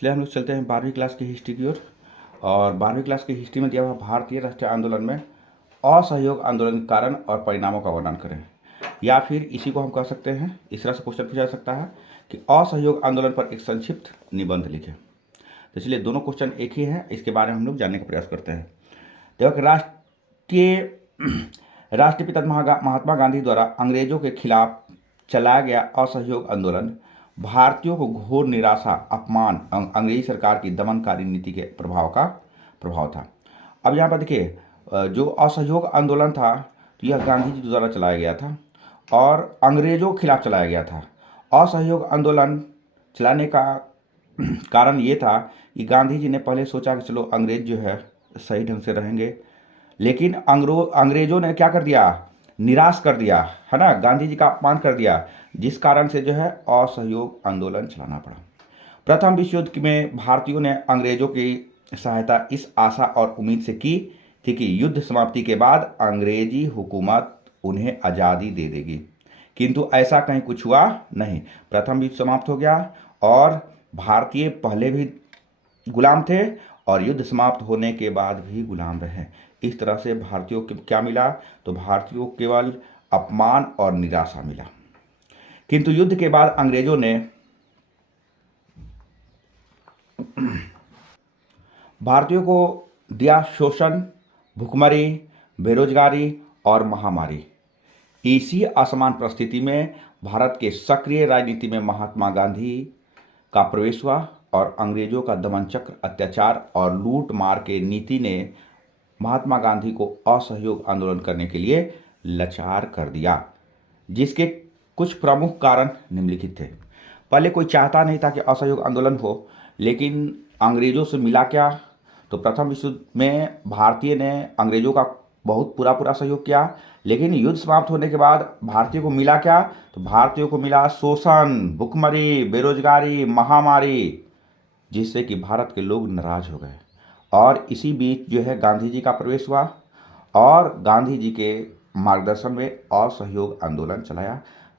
इसलिए हम लोग चलते हैं 12वीं क्लास की हिस्ट्री की ओर। और 12वीं क्लास की हिस्ट्री में दिया हुआ भारतीय राष्ट्रीय आंदोलन में असहयोग आंदोलन के कारण और परिणामों का वर्णन करें, या फिर इसी को हम कह सकते हैं, इस तरह से क्वेश्चन पूछा जा सकता है कि असहयोग आंदोलन पर एक संक्षिप्त निबंध लिखें। तो इसलिए दोनों क्वेश्चन एक ही हैं, इसके बारे में हम लोग जानने का प्रयास करते हैं। देखो कि राष्ट्रपिता महात्मा गांधी द्वारा अंग्रेजों के खिलाफ चलाया गया असहयोग आंदोलन भारतीयों को घोर निराशा, अपमान, अंग्रेजी सरकार की दमनकारी नीति के प्रभाव था। अब यहाँ पर देखिए, जो असहयोग आंदोलन था तो यह गांधी जी द्वारा चलाया गया था और अंग्रेजों के खिलाफ चलाया गया था। असहयोग आंदोलन चलाने का कारण ये था कि गांधी जी ने पहले सोचा कि चलो अंग्रेज जो है सही ढंग से रहेंगे, लेकिन अंग्रेजों ने क्या कर दिया, निराश कर दिया, है ना, गांधी जी का अपमान कर दिया, जिस कारण से जो है असहयोग आंदोलन चलाना पड़ा। प्रथम विश्व युद्ध में भारतीयों ने अंग्रेजों की सहायता इस आशा और उम्मीद से की थी कि युद्ध समाप्ति के बाद अंग्रेजी हुकूमत उन्हें आज़ादी दे देगी, किंतु ऐसा कहीं कुछ हुआ नहीं। प्रथम युद्ध समाप्त हो गया और भारतीय पहले भी गुलाम थे और युद्ध समाप्त होने के बाद भी गुलाम रहे। इस तरह से भारतीयों को क्या मिला, तो भारतीयों को केवल अपमान और निराशा मिला। किंतु युद्ध के बाद अंग्रेजों ने भारतीयों को दिया शोषण, भुखमरी, बेरोजगारी और महामारी। इसी असमान परिस्थिति में भारत के सक्रिय राजनीति में महात्मा गांधी का प्रवेश हुआ और अंग्रेजों का दमन चक्र, अत्याचार और लूट मार के नीति ने महात्मा गांधी को असहयोग आंदोलन करने के लिए लाचार कर दिया, जिसके कुछ प्रमुख कारण निम्नलिखित थे। पहले कोई चाहता नहीं था कि असहयोग आंदोलन हो, लेकिन अंग्रेजों से मिला क्या, तो प्रथम विश्व युद्ध में भारतीय ने अंग्रेजों का बहुत पूरा सहयोग किया, लेकिन युद्ध समाप्त होने के बाद भारतीयों को मिला क्या, तो भारतीयों को मिला शोषण, भुखमरी, बेरोजगारी, महामारी, जिससे कि भारत के लोग नाराज हो गए। और इसी बीच जो है गांधी जी का प्रवेश हुआ और गांधी जी के मार्गदर्शन में असहयोग आंदोलन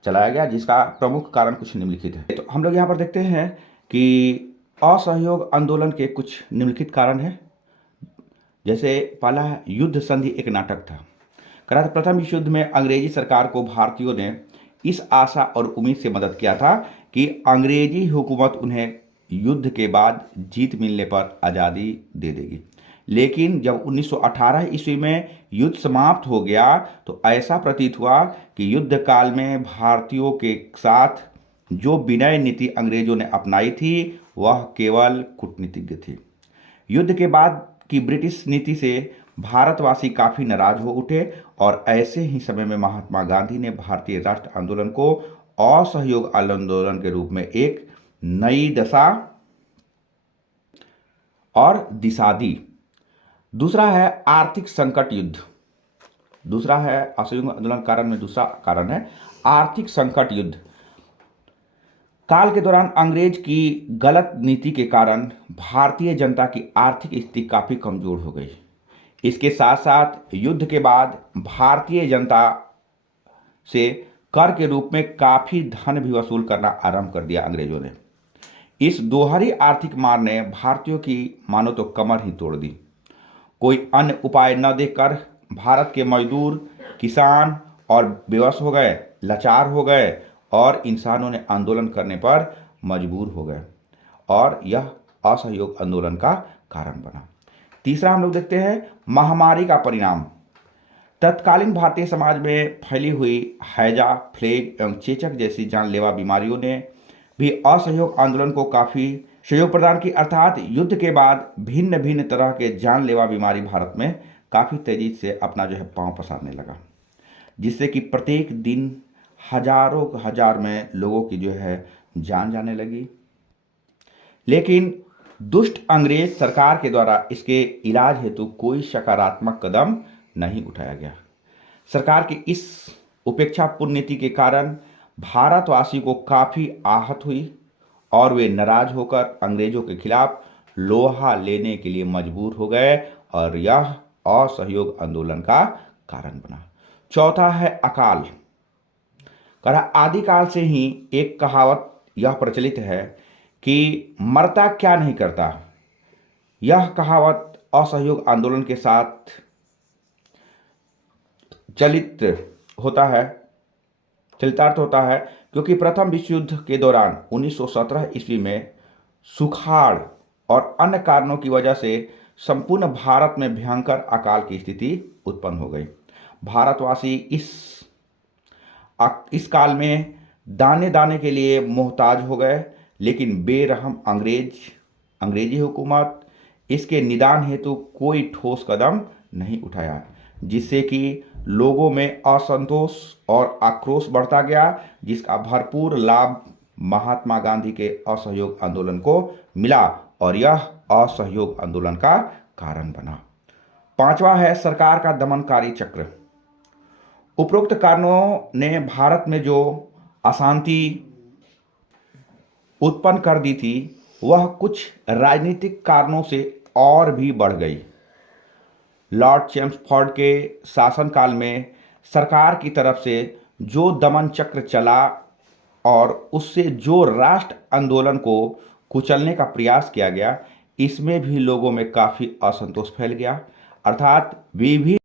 चलाया गया, जिसका प्रमुख कारण कुछ निम्नलिखित है। तो हम लोग यहाँ पर देखते हैं कि असहयोग आंदोलन के कुछ निम्नलिखित कारण हैं। जैसे पहला है, युद्ध संधि एक नाटक था। कहा था प्रथम विश्व युद्ध में अंग्रेजी सरकार को भारतीयों ने इस आशा और उम्मीद से मदद किया था कि अंग्रेजी हुकूमत उन्हें युद्ध के बाद जीत मिलने पर आज़ादी दे देगी। लेकिन जब 1918 ईस्वी में युद्ध समाप्त हो गया तो ऐसा प्रतीत हुआ कि युद्ध काल में भारतीयों के साथ जो विनय नीति अंग्रेजों ने अपनाई थी वह केवल कूटनीतिज्ञ थी। युद्ध के बाद की ब्रिटिश नीति से भारतवासी काफ़ी नाराज हो उठे और ऐसे ही समय में महात्मा गांधी ने भारतीय राष्ट्र आंदोलन को असहयोग आंदोलन के रूप में एक नई दशा और दिशा दी। दूसरा है आर्थिक संकट युद्ध। दूसरा है असहयोग आंदोलन कारण में दूसरा कारण है आर्थिक संकट युद्ध। काल के दौरान अंग्रेज की गलत नीति के कारण भारतीय जनता की आर्थिक स्थिति काफ़ी कमज़ोर हो गई। इसके साथ साथ युद्ध के बाद भारतीय जनता से कर के रूप में काफ़ी धन भी वसूल करना आरंभ कर दिया अंग्रेजों ने। इस दोहरी आर्थिक मार ने भारतीयों की मानो तो कमर ही तोड़ दी। कोई अन्य उपाय न देखकर भारत के मजदूर, किसान और बेबस हो गए, लाचार हो गए और इंसानों ने आंदोलन करने पर मजबूर हो गए और यह असहयोग आंदोलन का कारण बना। तीसरा हम लोग देखते हैं महामारी का परिणाम। तत्कालीन भारतीय समाज में फैली हुई हैजा, प्लेग एवं चेचक जैसी जानलेवा बीमारियों ने भी असहयोग आंदोलन को काफ़ी सहयोग प्रदान की। अर्थात युद्ध के बाद भिन्न भिन्न तरह के जानलेवा बीमारी भारत में काफ़ी तेजी से अपना जो है पांव पसारने लगा, जिससे कि प्रत्येक दिन हजारों हजार में लोगों की जो है जान जाने लगी। लेकिन दुष्ट अंग्रेज सरकार के द्वारा इसके इलाज हेतु कोई सकारात्मक कदम नहीं उठाया गया। सरकार की इस उपेक्षापूर्ण नीति के कारण भारतवासी को काफ़ी आहत हुई और वे नाराज होकर अंग्रेजों के खिलाफ लोहा लेने के लिए मजबूर हो गए और यह असहयोग आंदोलन का कारण बना। चौथा है अकाल। कहा आदिकाल से ही एक कहावत यह प्रचलित है कि मरता क्या नहीं करता। यह कहावत असहयोग आंदोलन के साथ चलित होता है चरितार्थ होता है, क्योंकि प्रथम विश्व युद्ध के दौरान 1917 ईस्वी में सुखाड़ और अन्य कारणों की वजह से संपूर्ण भारत में भयंकर अकाल की स्थिति उत्पन्न हो गई। भारतवासी इस काल में दाने दाने के लिए मोहताज हो गए, लेकिन बेरहम अंग्रेजी हुकूमत इसके निदान हेतु कोई ठोस कदम नहीं उठाया, जिससे कि लोगों में असंतोष और आक्रोश बढ़ता गया, जिसका भरपूर लाभ महात्मा गांधी के असहयोग आंदोलन को मिला और यह असहयोग आंदोलन का कारण बना। पांचवा है सरकार का दमनकारी चक्र। उपरोक्त कारणों ने भारत में जो अशांति उत्पन्न कर दी थी, वह कुछ राजनीतिक कारणों से और भी बढ़ गई। लॉर्ड चेम्सफोर्ड के शासनकाल में सरकार की तरफ से जो दमन चक्र चला और उससे जो राष्ट्र आंदोलन को कुचलने का प्रयास किया गया, इसमें भी लोगों में काफ़ी असंतोष फैल गया। अर्थात विभिन्न